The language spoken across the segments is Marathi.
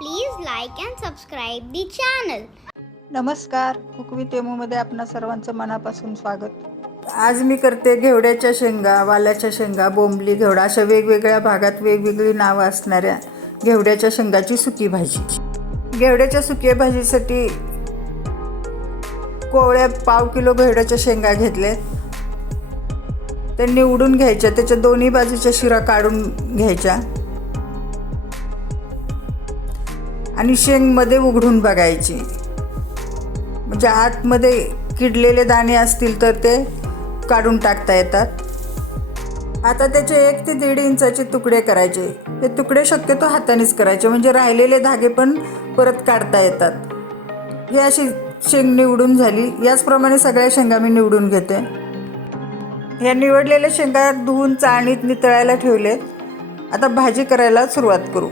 Please like and subscribe the channel नमस्कार कुकवी तेमूमध्ये आपणा सर्वांचं मनापासून स्वागत. आज मी करते घेवड्याच्या शेंगा वालाच्या शेंगा बोंबली घेवडा अशा वेगवेगळ्या भागात वेगवेगळी नावं असणाऱ्या घेवड्याच्या शेंगाची सुकी भाजी. घेवड्याच्या सुकी भाजीसाठी कोवळ्या पाव किलो घेवड्याच्या शेंगा घेतल्या. त्या निवडून घ्यायच्या त्याच्या दोन्ही बाजूच्या शिरा काढून घ्यायच्या. आणि शेंगमध्ये उघडून बघायची. म्हणजे आतमध्ये किडलेले दाणे असतील तर ते काढून टाकता येतात. आता त्याचे एक ते दीड इंचाचे तुकडे करायचे. हे तुकडे शक्यतो हातानेच करायचे. म्हणजे राहिलेले धागे पण परत काढता येतात. ही अशी शेंग निवडून झाली. याचप्रमाणे सगळ्या शेंगा मी निवडून घेते. ह्या निवडलेल्या शेंगा धुवून चाळणीत नितळायला ठेवलेत. आता भाजी करायला सुरुवात करू.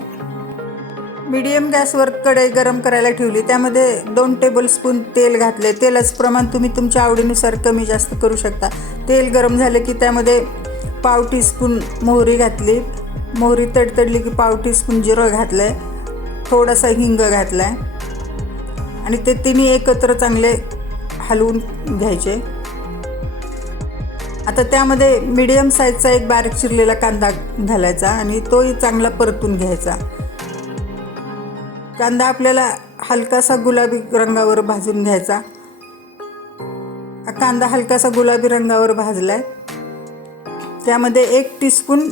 मीडियम गॅसवर कढई गरम करायला ठेवली. त्यामध्ये दोन टेबलस्पून तेल घातले. तेलाचं प्रमाण तुम्ही तुमच्या आवडीनुसार कमी जास्त करू शकता. तेल गरम झालं की त्यामध्ये पाव टीस्पून मोहरी घातली. मोहरी तडतडली की पाव टीस्पून जिरं घातलं आहे थोडासा हिंग घातला आहे आणि ते तिन्ही एकत्र चांगले हलवून घ्यायचे. आता त्यामध्ये मीडियम साईजचा एक बारीक चिरलेला कांदा घालायचा आणि तोही चांगला परतून घ्यायचा. कांदा आपल्याला हलकासा गुलाबी रंगावर भाजून घ्यायचा. कांदा हलकासा गुलाबी रंगावर भाजलाय. त्यामध्ये एक टीस्पून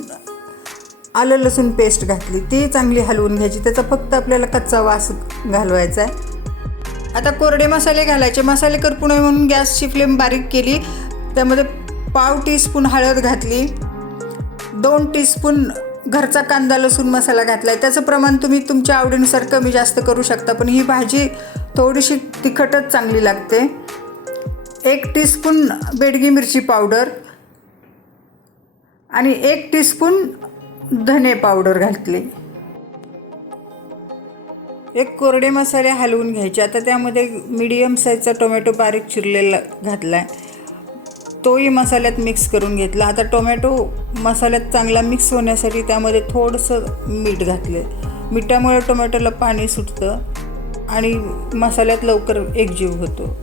आलं लसूण पेस्ट घातली. ती चांगली हलवून घ्यायची. त्याचा फक्त आपल्याला कच्चा वास घालवायचा आहे आता कोरडे मसाले घालायचे. मसाले करपू म्हणून गॅसची फ्लेम बारीक केली. त्यामध्ये पाव टीस्पून हळद घातली. दोन टीस्पून घरचा कांदा लसूण मसाला घातला आहे त्याचं प्रमाण तुम्ही तुमच्या आवडीनुसार कमी जास्त करू शकता पण ही भाजी थोडीशी तिखटच चांगली लागते. एक टीस्पून बेडगी मिरची पावडर आणि एक टीस्पून धने पावडर घातली. एक कोरडे मसाले हलवून घ्यायचे. आता त्यामध्ये मीडियम साईजचा टोमॅटो बारीक चिरलेला घातला आहे तोही मसाल्यात मिक्स करून घेतला. आता टोमॅटो मसाल्यात चांगला मिक्स होण्यासाठी त्यामध्ये थोडंसं मीठ घातलं मिठामुळे टोमॅटोला पाणी सुटतं आणि मसाल्यात लवकर एकजीव होतो.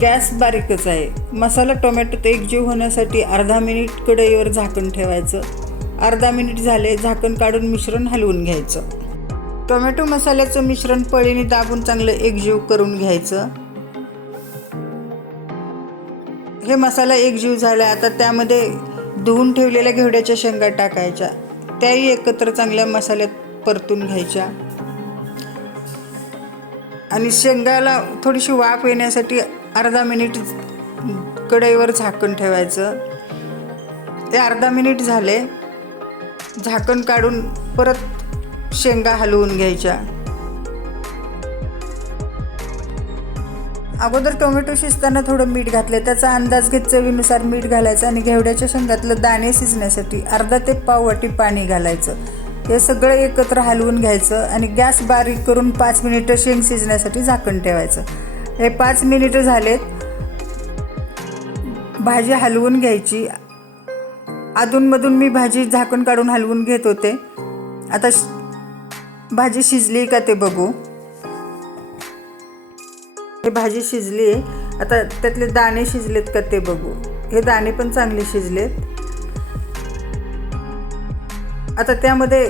गॅस बारीकच आहे. मसाला टोमॅटोत एकजीव होण्यासाठी अर्धा मिनिट कढईवर झाकण ठेवायचं. अर्धा मिनिट झाले झाकण काढून मिश्रण हलवून घ्यायचं. टोमॅटो मसाल्याचं मिश्रण पळीने दाबून चांगलं एकजीव करून घ्यायचं. हे मसाला एकजीव झाला आता त्यामध्ये धुवून ठेवलेल्या घेवड्याच्या शेंगा टाकायच्या. त्याही एकत्र चांगल्या मसाल्यात परतून घ्यायच्या. आणि शेंगाला थोडीशी वाफ येण्यासाठी अर्धा मिनिट कढईवर झाकण ठेवायचं. ते अर्धा मिनिट झाले. झाकण काढून परत शेंगा हलवून घ्यायच्या. अगोदर टोमॅटो शिजताना थोडं मीठ घातलं त्याचा अंदाज घेत चवीनुसार मीठ घालायचं आणि घेवड्याच्या शेंगातलं दाणे शिजण्यासाठी अर्धा ते पाव वाटी पाणी घालायचं. हे सगळं एकत्र हलवून घ्यायचं आणि गॅस बारीक करून पाच मिनिटं शेंग शिजण्यासाठी झाकण ठेवायचं. हे पाच मिनिटं झालेत. भाजी हलवून घ्यायची. अधूनमधून मी भाजी झाकण काढून हलवून घेत होते. आता श- भाजी शिजली का ते बघू. हे भाजी शिजली आहे आता त्यातले दाणे शिजलेत का ते बघू. हे दाणे पण चांगले शिजलेत. आता त्यामध्ये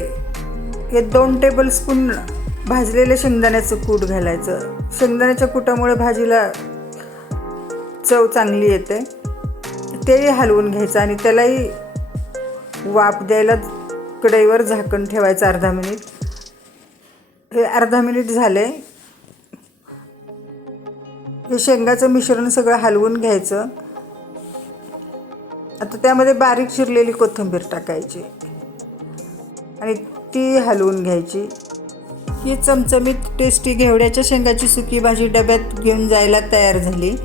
हे दोन टेबलस्पून भाजलेलं शेंगदाण्याचं कूट घालायचं. शेंगदाण्याच्या कुटामुळे भाजीला चव चांगली येते. तेही हलवून घ्यायचं आणि त्यालाही वाफ द्यायला कढईवर झाकण ठेवायचं अर्धा मिनिट. हे अर्धा मिनिट झाले. हे शेंगाचं मिश्रण सगळं हलवून घ्यायचं. आता त्यामध्ये बारीक चिरलेली कोथिंबीर टाकायची. आणि ती हलवून घ्यायची. ही चमचमीत टेस्टी घेवड्याच्या शेंगाची सुकी भाजी डब्यात घेऊन जायला तयार झाली.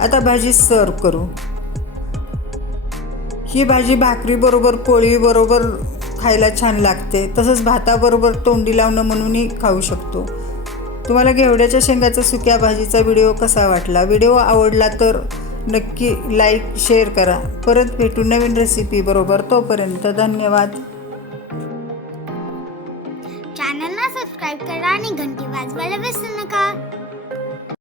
आता भाजी सर्व करू. ही भाजी भाकरीबरोबर पोळीबरोबर खायला छान लागते. तसंच भाताबरोबर तोंडी लावणं म्हणूनही खाऊ शकतो. तुम्हाला घेवड्याच्या शेंगाचा सुक्या भाजीचा व्हिडिओ कसा वाटला? व्हिडिओ आवडला तर नक्की लाईक शेअर करा. परत भेटू नवीन रेसिपी बरोबर. तोपर्यंत धन्यवाद. चॅनलला सबस्क्राईब करा आणि घंटी वाजवायला विसरू